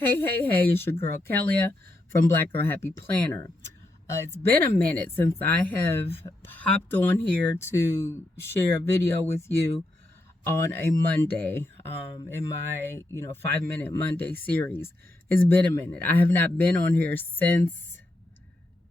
Hey, it's your girl Kellia from Black Girl Happy Planner. It's been a minute since I have hopped on here to share a video with you on a Monday in my 5-minute Monday series. It's been a minute. I have not been on here since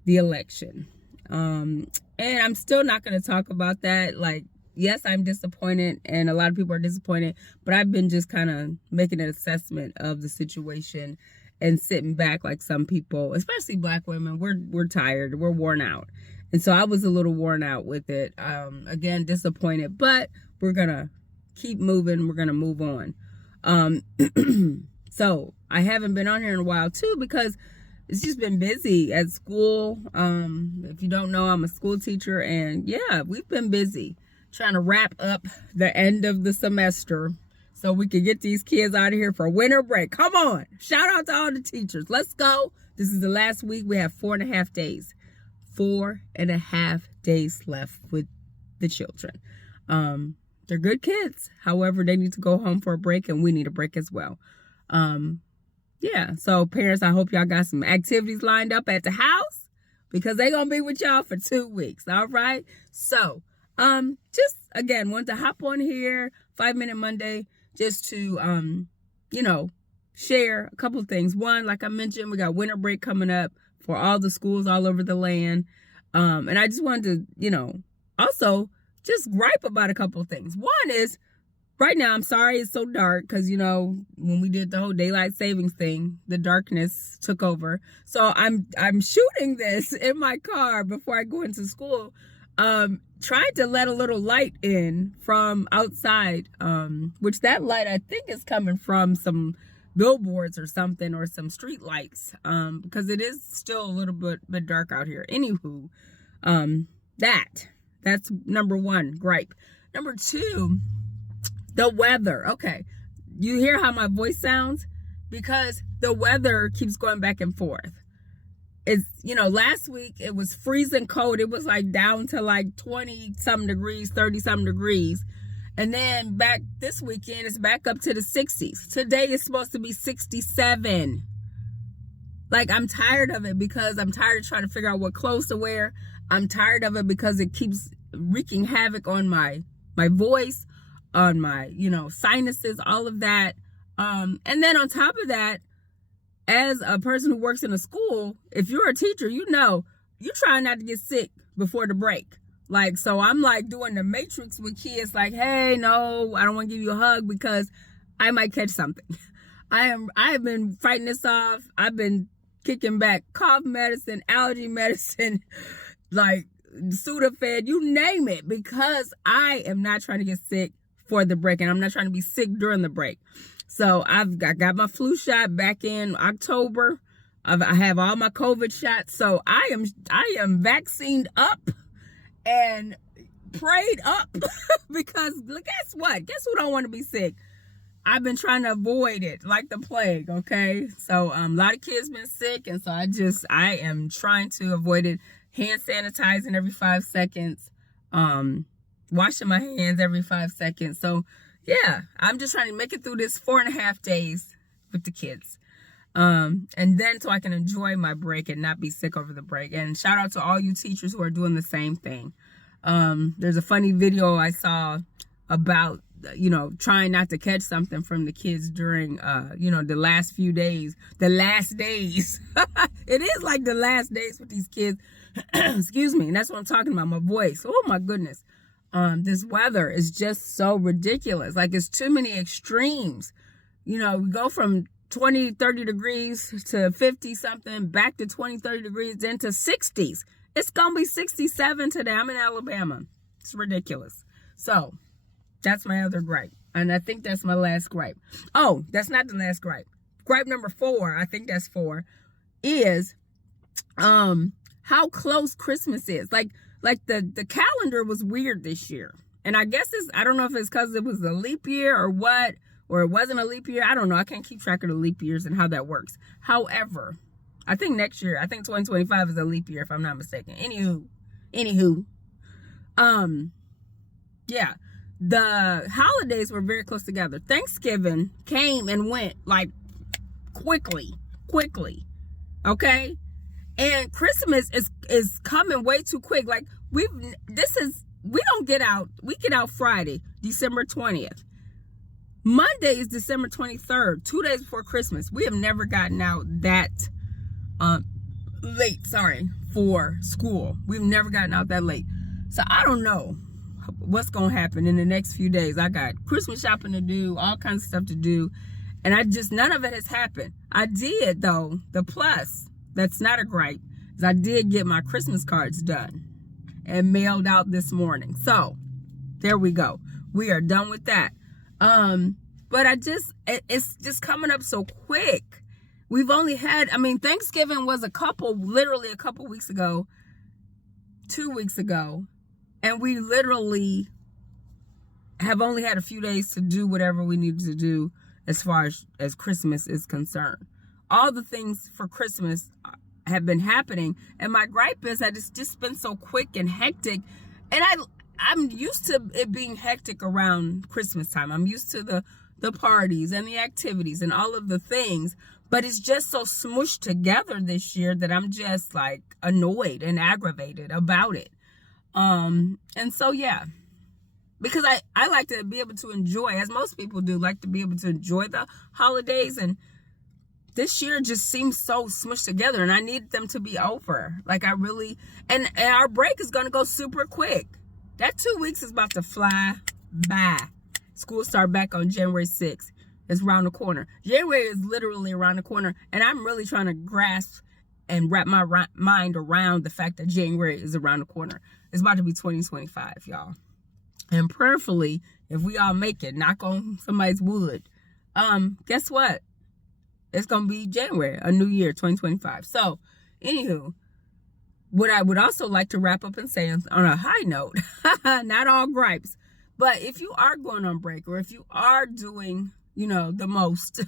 the election. And I'm still not going to talk about that. Like, yes, I'm disappointed and a lot of people are disappointed, but I've been just kind of making an assessment of the situation and sitting back like some people, especially Black women, we're tired, we're worn out. And so I was a little worn out with it. Again, disappointed, but we're going to keep moving. We're going to move on. So I haven't been on here in a while too, because it's just been busy at school. If you don't know, I'm a school teacher, and yeah, we've been busy trying to wrap up the end of the semester so we can get these kids out of here for winter break. Come on. Shout out to all the teachers. Let's go. This is the last week. We have 4.5 days. 4.5 days left with the children. They're good kids. However, they need to go home for a break, and we need a break as well. Yeah, so parents, I hope y'all got some activities lined up at the house, because they're going to be with y'all for 2 weeks. All right. So, just again, want to hop on here 5-minute Monday just to, share a couple of things. One, like I mentioned, we got winter break coming up for all the schools all over the land. And I just wanted to, also just gripe about a couple of things. One is, right now, I'm sorry it's so dark because, when we did the whole daylight savings thing, the darkness took over. So I'm shooting this in my car before I go into school, trying to let a little light in from outside, which that light I think is coming from some billboards or something, or some street lights, because it is still a little bit dark out here. Anywho, that's number one gripe. Number two, the weather. Okay, you hear how my voice sounds? Because the weather keeps going back and forth. It's, last week it was freezing cold. It was like down to like 20-something degrees, 30-something degrees. And then back this weekend, it's back up to the 60s. Today is supposed to be 67. Like, I'm tired of it, because I'm tired of trying to figure out what clothes to wear. I'm tired of it because it keeps wreaking havoc on my voice, on my, sinuses, all of that. And then on top of that, as a person who works in a school, if you're a teacher, you're trying not to get sick before the break. Like, so I'm like doing the matrix with kids, like, hey, no, I don't want to give you a hug because I might catch something. I have been fighting this off. I've been kicking back cough medicine, allergy medicine, like Sudafed, you name it, because I am not trying to get sick for the break, and I'm not trying to be sick during the break. So I got my flu shot back in October. I have all my COVID shots. So I am vaccinated up and prayed up because guess what? Guess who don't want to be sick? I've been trying to avoid it like the plague. Okay. So a lot of kids been sick. And so I am trying to avoid it. Hand sanitizing every 5 seconds. Washing my hands every 5 seconds. So yeah, I'm just trying to make it through this 4.5 days with the kids. And then so I can enjoy my break and not be sick over the break. And shout out to all you teachers who are doing the same thing. There's a funny video I saw about, trying not to catch something from the kids during, the last few days, the last days. It is like the last days with these kids. Excuse me. And that's what I'm talking about. My voice. Oh my goodness. This weather is just so ridiculous. Like, it's too many extremes. We go from 20, 30 degrees to 50 something, back to 20, 30 degrees, then to 60s. It's going to be 67 today. I'm in Alabama. It's ridiculous. So that's my other gripe. And I think that's my last gripe. Oh, that's not the last gripe. Gripe number 4, I think that's 4, is how close Christmas is. Like the calendar was weird this year. And I guess I don't know if it's because it was a leap year or what, or it wasn't a leap year. I don't know. I can't keep track of the leap years and how that works. However, I think next year, I think 2025 is a leap year, if I'm not mistaken. Anywho, yeah, the holidays were very close together. Thanksgiving came and went like quickly. Okay? And Christmas is coming way too quick. Like we get out Friday, December 20th. Monday is December 23rd, 2 days before Christmas. We have never gotten out that late, for school. We've never gotten out that late. So I don't know what's going to happen in the next few days. I got Christmas shopping to do, all kinds of stuff to do. And none of it has happened. I did, though, the plus, that's not a gripe, is I did get my Christmas cards done and mailed out this morning. So there we go. We are done with that. But it's just coming up so quick. We've only had, Thanksgiving was literally a couple weeks ago, 2 weeks ago. And we literally have only had a few days to do whatever we needed to do as far as Christmas is concerned. All the things for Christmas have been happening. And my gripe is that it's just been so quick and hectic. And I'm used to it being hectic around Christmas time. I'm used to the parties and the activities and all of the things. But it's just so smooshed together this year that I'm just like annoyed and aggravated about it. And so, yeah, because I like to be able to enjoy, as most people do, like to be able to enjoy the holidays. And this year just seems so smushed together, and I need them to be over. Like I really, and our break is going to go super quick. That 2 weeks is about to fly by. School start back on January 6th. It's around the corner. January is literally around the corner, and I'm really trying to grasp and wrap my mind around the fact that January is around the corner. It's about to be 2025, y'all. And prayerfully, if we all make it, knock on somebody's wood, guess what? It's going to be January, a new year, 2025. So, anywho, what I would also like to wrap up and say on a high note, not all gripes, but if you are going on break or if you are doing, the most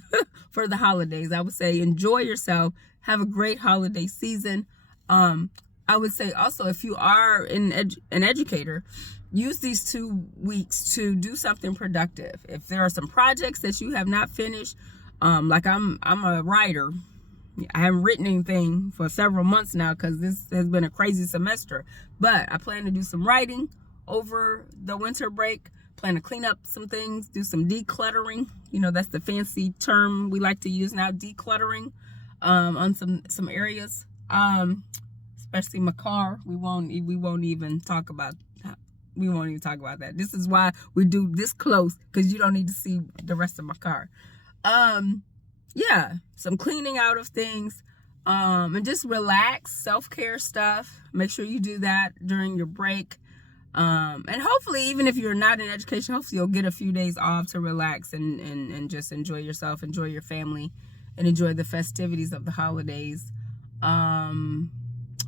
for the holidays, I would say enjoy yourself. Have a great holiday season. I would say also, if you are an educator, use these 2 weeks to do something productive. If there are some projects that you have not finished, like I'm a writer. I haven't written anything for several months now because this has been a crazy semester. But I plan to do some writing over the winter break. Plan to clean up some things, do some decluttering. That's the fancy term we like to use now, decluttering, on some areas. Especially my car. We won't even talk about that. This is why we do this close, because you don't need to see the rest of my car. Yeah, some cleaning out of things, and just relax, self-care stuff. Make sure you do that during your break. And hopefully, even if you're not in education, hopefully you'll get a few days off to relax and just enjoy yourself, enjoy your family, and enjoy the festivities of the holidays.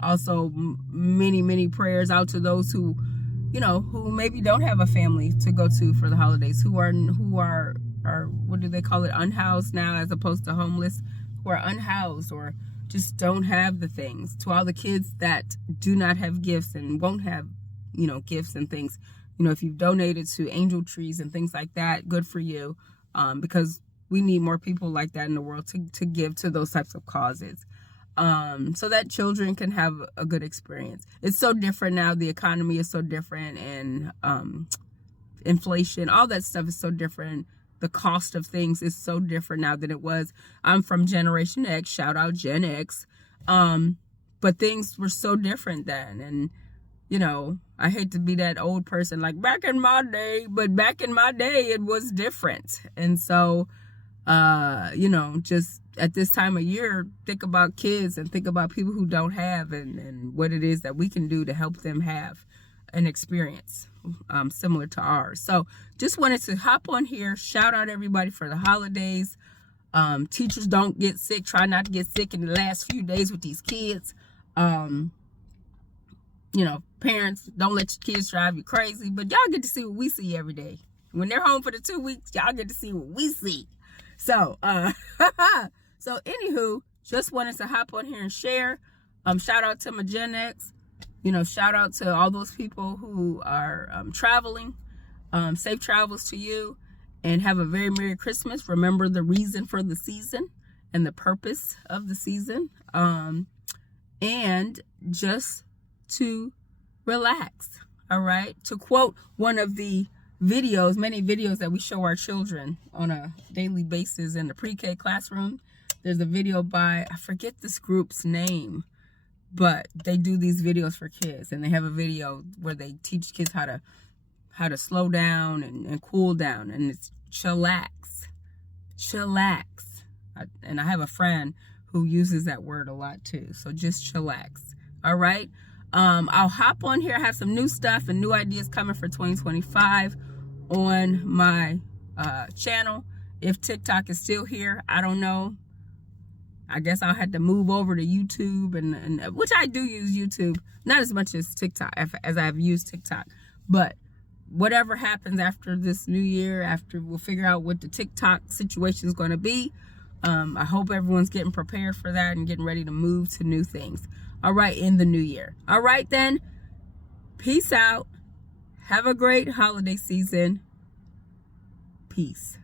Also, many prayers out to those who maybe don't have a family to go to for the holidays, who are what do they call it, unhoused now, as opposed to homeless, who are unhoused or just don't have the things. To all the kids that do not have gifts and won't have gifts and things, if you've donated to angel trees and things like that, good for you, because we need more people like that in the world to give to those types of causes, so that children can have a good experience. It's so different now. The economy is so different, and inflation, all that stuff is so different. The cost of things is so different now than it was. I'm from Generation X, shout out Gen X, but things were so different then. And I hate to be that old person like back in my day, but back in my day it was different. And so just at this time of year, think about kids and think about people who don't have, and what it is that we can do to help them have an experience similar to ours. So just wanted to hop on here, shout out everybody for the holidays. Teachers, don't get sick. Try not to get sick in the last few days with these kids. Parents, don't let your kids drive you crazy, but y'all get to see what we see every day. When they're home for the 2 weeks, y'all get to see what we see. So, so anywho, just wanted to hop on here and share. Shout out to my Gen X. Shout out to all those people who are traveling. Safe travels to you, and have a very Merry Christmas. Remember the reason for the season, and the purpose of the season, and just to relax. All right. To quote one of the videos, many videos that we show our children on a daily basis in the pre-K classroom, there's a video by, I forget this group's name, but they do these videos for kids, and they have a video where they teach kids how to slow down and cool down, and it's chillax. And I have a friend who uses that word a lot too. So just chillax. All right. I'll hop on here. I have some new stuff and new ideas coming for 2025 on my channel. If TikTok is still here, I don't know. I guess I'll have to move over to YouTube, and which I do use YouTube, not as much as TikTok as I've used TikTok. But whatever happens after this new year, after we'll figure out what the TikTok situation is going to be. I hope everyone's getting prepared for that and getting ready to move to new things. All right, in the new year. All right, then. Peace out. Have a great holiday season. Peace.